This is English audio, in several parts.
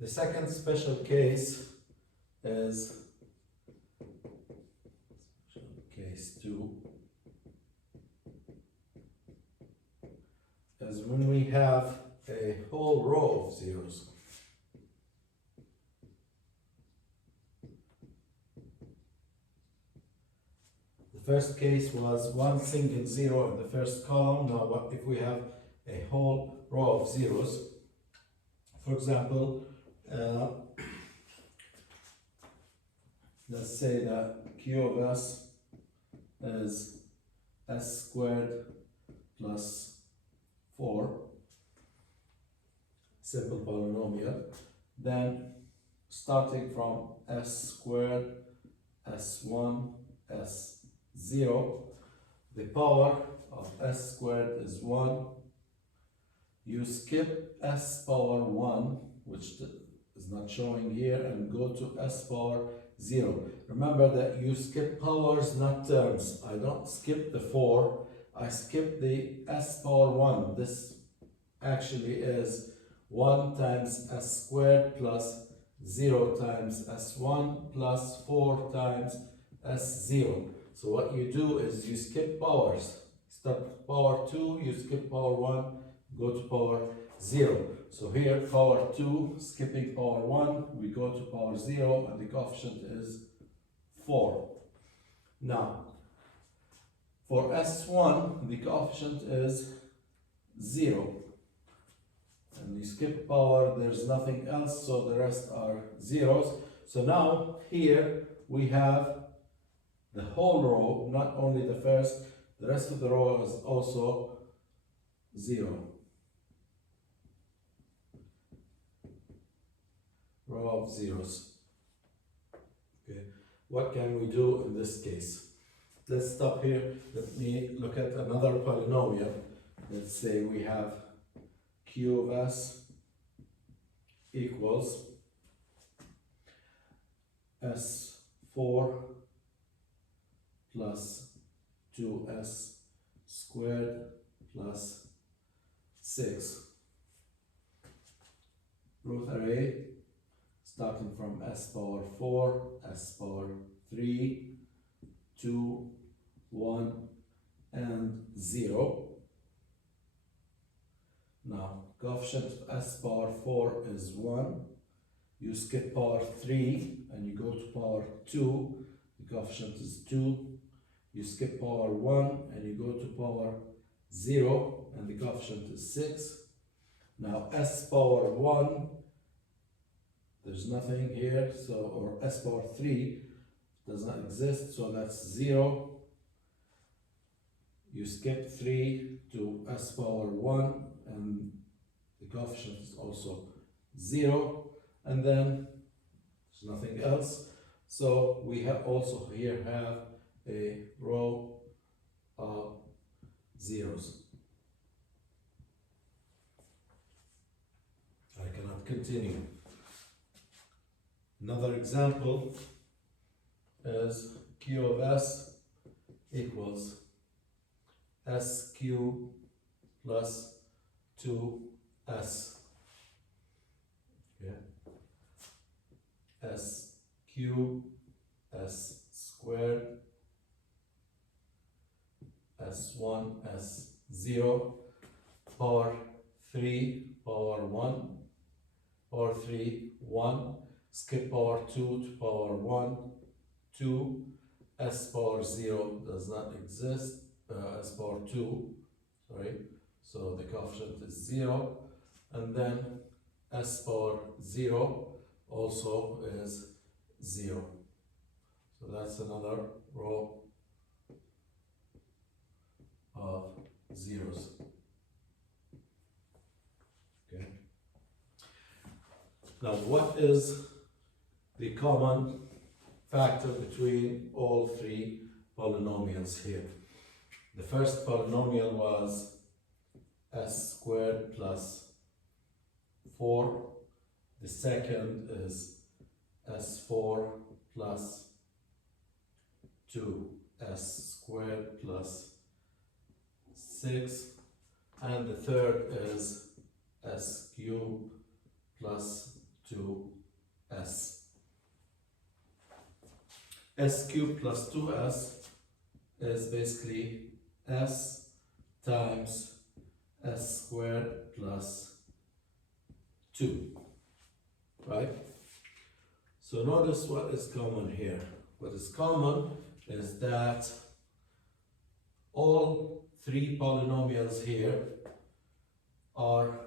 The second special case is case 2, is when we have a whole row of zeros. The first case was one single zero in the first column. Now what if we have a whole row of zeros? For example, let's say that Q of S is S squared plus 4, simple polynomial. Then starting from S squared, S1, S0, the power of S squared is 1. You skip S power 1, which is not showing here, and go to S power 0. Remember that you skip powers, not terms. I don't skip the 4, I skip the S power 1. This actually is 1 times S squared plus 0 times S1 plus 4 times S0. So what you do is you skip powers. Start power 2, you skip power 1, go to power 0. So here power 2, skipping power 1, we go to power 0, and the coefficient is 4. Now, for S1, the coefficient is 0. And you skip power, there's nothing else, so the rest are zeros. So now, here we have the whole row, not only the first, the rest of the row is also 0. Row of zeros. Okay, what can we do in this case? Let's stop here. Let me look at another polynomial. Let's say we have Q of S equals S4 plus 2S squared plus 6. Routh array starting from S power 4, S power 3, 2, 1, and 0. Now, coefficient of S power 4 is 1. You skip power 3 and you go to power 2. The coefficient is 2. You skip power 1 and you go to power 0, and the coefficient is 6. Now, S power 1, there's nothing here, so, or S power 3 does not exist, so that's 0. You skip 3 to S power 1, and the coefficient is also 0, and then there's nothing else. So we have also here have a row of zeros. I cannot continue. Another example is Q of S equals SQ plus 2S. Okay. SQ, S squared, S1, S0, power 3, power 1, power 3, 1, skip power 2 to power 1, 2, S power 0 does not exist, S power 2, sorry, so the coefficient is 0, and then S power 0 also is 0. So that's another row of zeros. Okay. Now, what is the common factor between all three polynomials here? The first polynomial was S squared plus 4. The second is S4 plus 2S squared plus 6. And the third is S cubed plus 2s. S cubed plus 2s is basically s times s squared plus 2, right? So notice what is common here. What is common is that all three polynomials here are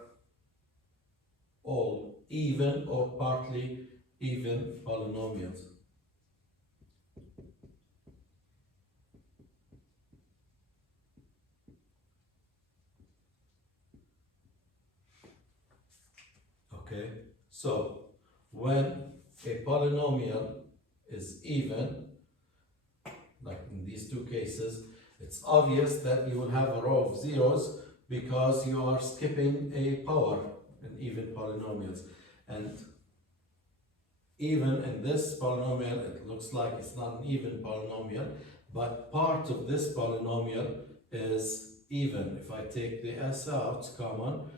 all even or partly even polynomials. Okay, so when a polynomial is even, like in these two cases, it's obvious that you will have a row of zeros because you are skipping a power in even polynomials. And even in this polynomial, it looks like it's not an even polynomial, but part of this polynomial is even. If I take the s out common,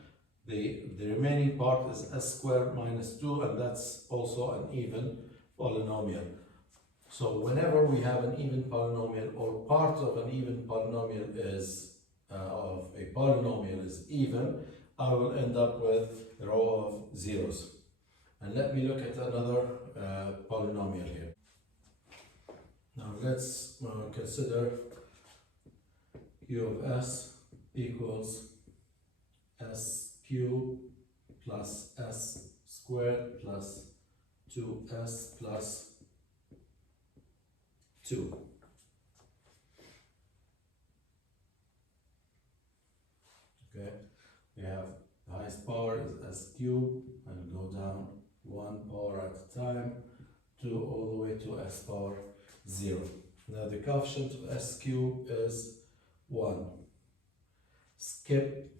the remaining part is s squared minus 2, and that's also an even polynomial. So whenever we have an even polynomial or part of an even polynomial is of a polynomial is even, I will end up with a row of zeros. And let me look at another polynomial here. Now let's consider q of s equals s cubed plus s squared plus 2s plus 2. Okay, we have the highest power is s cubed, and go down one power at a time to all the way to s power 0. Now the coefficient of s cubed is 1. Skip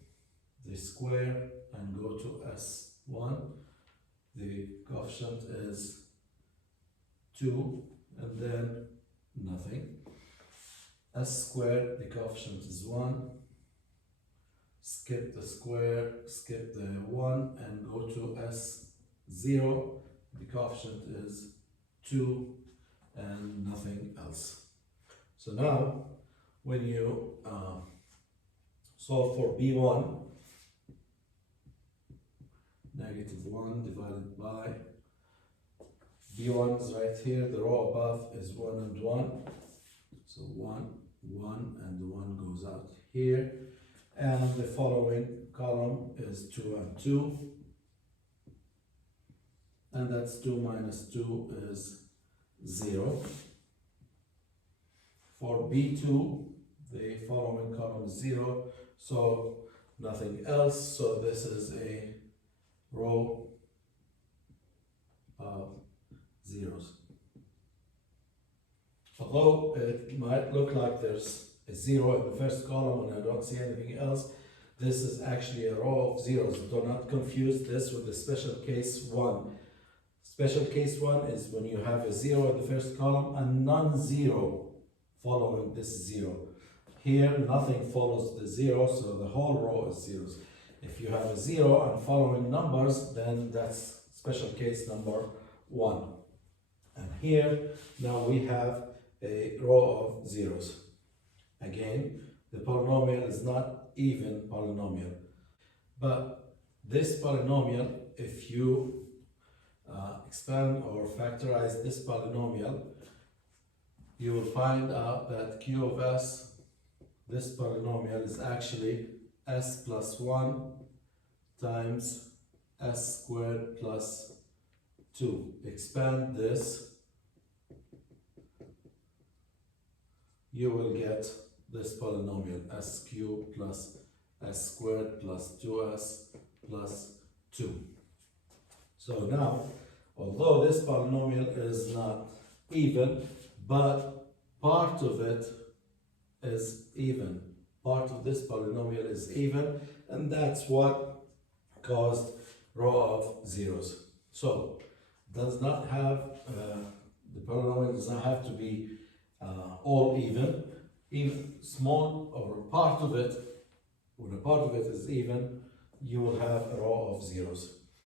the square and go to s1. The coefficient is 2, and then nothing. S squared, the coefficient is 1. Skip the square, skip the 1, and go to s0. The coefficient is 2, and nothing else. So now, when you solve for b1, negative 1 divided by b1 is right here, the row above is 1 and 1, so 1, 1, and the 1 goes out here, and the following column is 2 and 2, and that's 2 minus 2 is 0. For b2, the following column is 0, so nothing else, so this is a row of zeros. Although it might look like there's a 0 in the first column and I don't see anything else, this is actually a row of zeros. Do not confuse this with the special case 1. Special case 1 is when you have a 0 in the first column and non-zero following this 0. Here nothing follows the 0, so the whole row is zeros. If you have a 0 and following numbers, then that's special case number 1. And here, now we have a row of zeros. Again, the polynomial is not even polynomial. But this polynomial, if you expand or factorize this polynomial, you will find out that q of s, this polynomial, is actually s plus 1 times s squared plus 2. Expand this, you will get this polynomial, s cubed plus s squared plus 2s plus 2. So now, although this polynomial is not even, but part of it is even. Part of this polynomial is even, and that's what caused row of zeros. So, does not have, the polynomial does not have to be all even. Even small or part of it, when a part of it is even, you will have a row of zeros.